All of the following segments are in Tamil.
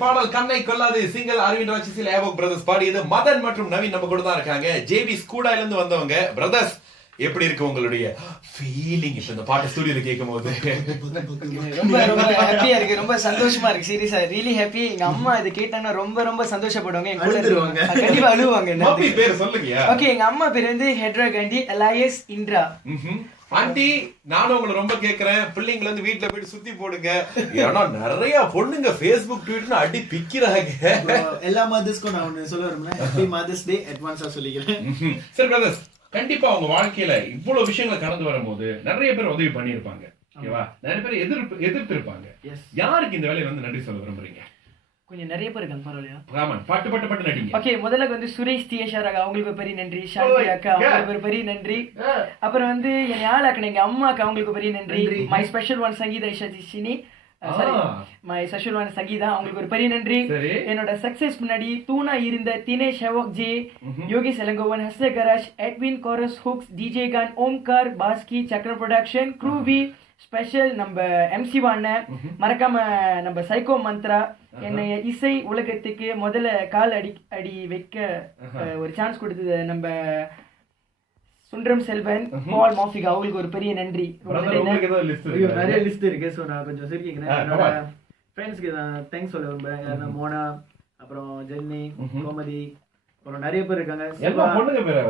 பாடல் கண்ணை கொல்லாது சிங்கிள் அரவிந்த் ராஜ்சில் ஏவோக் பிரதர்ஸ் பாடியது. மதன் மற்றும் நவீன் நம்ம கூட தான் இருக்காங்க. ஜேபி ஸ்கூடால இருந்து வந்தவங்க. பிரதர்ஸ், எப்படி இருக்கு உங்களுடைய ஃபீலிங் இந்த பாட்டு ஸ்டுடியோல கேட்கும்போது? ரொம்ப ரொம்ப ஹாப்பியா இருக்கு, ரொம்ப சந்தோஷமா இருக்கு. சீரியஸா ரியலி ஹாப்பி. எங்க அம்மா இது கேட்டாங்கன்னா ரொம்ப ரொம்ப சந்தோஷப்படுவாங்க. என் கூட இருவாங்க, கண்டிப்பா அழுவாங்க. மம்மி பேர் சொல்லுங்க. ஓகே, எங்க அம்மா பேர் வந்து ஹெட்ரா காந்தி அலையஸ் இந்திரா. ஆண்டி, நானும் உங்களை ரொம்ப கேக்குறேன், பிள்ளைங்களை வந்து வீட்டுல போயிட்டு சுத்தி போடுங்க. ஏன்னா நிறைய பொண்ணுங்க Facebook ட்வீட்னு அடி பிக்கிறாங்க. எல்லா மதர்ஸ்க்கும் நான் ஒண்ணு சொல்ல வரேன், ஹாப்பி மதர்ஸ் டே அட்வான்ஸா சொல்லிக்கிறேன். சரி பிரதர்ஸ், கண்டிப்பா உங்க வாழ்க்கையில இவ்வளவு விஷயங்களை கடந்து வரும்போது நிறைய பேர் உதவி பண்ணிருப்பாங்க, ஓகேவா? நிறைய பேர் எதிர்த்து இருப்பாங்க. யாருக்கு இந்த வேலையை வந்து நன்றி சொல்ல விரும்புறீங்க? கொஞ்சம் நிறைய பேர் இருக்காங்க, பரவாயில்லையா? ராமன், பட்டு நடிங்க. ஓகே, முதல்ல வந்து சுரேஷ் தியேஷார் அவங்களுக்கு ஒரு பெரிய நன்றி. சாந்தி அக்கா அவங்களுக்கு ஒரு பெரிய நன்றி. அப்புறம் வந்து என் ஆளாக்கணும் எங்க அம்மாக்கு, அவங்களுக்கு பெரிய நன்றி. My special one Sangeetha Shini, my special one Sangeetha, அவங்களுக்கு ஒரு பெரிய நன்றி. என்னோட சக்சஸ் முன்னாடி தூணா இருந்த தினேஷ் ஹெவோக் ஜே, யோகேஷ் எலங்கோவன், ஹஸ்த கராஷ், எட்வின் கோரஸ் ஹுக்ஸ், டிஜே கான், ஓம்கார், பாஸ்கி, சக்கர ப்ரொடக்ஷன், க்ரூவி ஸ்பெஷல், நம்ம எம்சி வாண்ண, மறக்காம நம்ம சைக்கோ மந்த்ரா, என்னைய இசை உலகத்துக்கு முதல்ல கால் அடி வைக்க ஒரு சான்ஸ் கொடுத்தது நம்ம சுந்தரம் செல்வன், பால் மாஃபிகா, அவங்களுக்கு ஒரு பெரிய நன்றி. நிறைய லிஸ்ட் இருக்கு, சோ நான் கொஞ்சம் சிரிக்கிறேன். என்னோட ஃப்ரெண்ட்ஸ்க்கு நான் தேங்க்ஸ் சொல்ல விரும்புறேன். மோனா, அப்புறம் ஜென்னி, கோமதி, அப்புறம் நிறைய பேர் இருக்காங்க.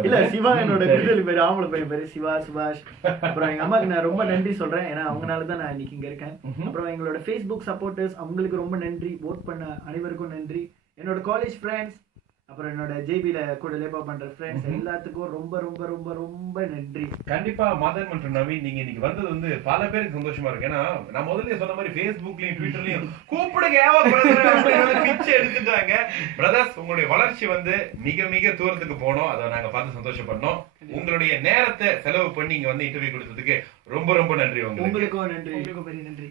இல்ல, சிவா என்னோட பேரு, ஆம்பளை பையன் பேரு சிவா, சுபாஷ். அப்புறம் எங்க அம்மாக்கு நான் ரொம்ப நன்றி சொல்றேன், ஏன்னா அவங்கனாலதான் நான் இன்னைக்கு இங்க இருக்கேன். அப்புறம் எங்களோட Facebook சப்போர்ட்டர்ஸ், அவங்களுக்கு ரொம்ப நன்றி. ஓட் பண்ண அனைவருக்கும் நன்றி. என்னோட காலேஜ் ஃப்ரெண்ட்ஸ், அப்புறம் என்னோட ஜேபில கூட லேபா பண்ற ஃப்ரெண்ட்ஸ் எல்லாத்துக்கும் ரொம்ப ரொம்ப ரொம்ப ரொம்ப நன்றி. கண்டிப்பா மதன் மற்றும் நவீன், நீங்க இன்னைக்கு வந்தது வந்து பல பேருக்கு சந்தோஷமா இருக்கு. ஏன்னா நான் முதல்ல சொன்ன மாதிரி Facebookலயும் ட்விட்டர்லயும் கூப்பிடுங்க பிச்சை எடுத்துட்டாங்க. பிரதர்ஸ், உங்களுடைய வளர்ச்சி வந்து மிக மிக தூரத்துக்கு போனோம், அதை நாங்க பார்த்து சந்தோஷப்பட்டோம். உங்களுடைய நேரத்தை செலவு பண்ணி இங்க வந்து இன்டர்வியூ கொடுத்ததுக்கு ரொம்ப ரொம்ப நன்றி. உங்களுக்கும் நன்றி. பெரிய நன்றி.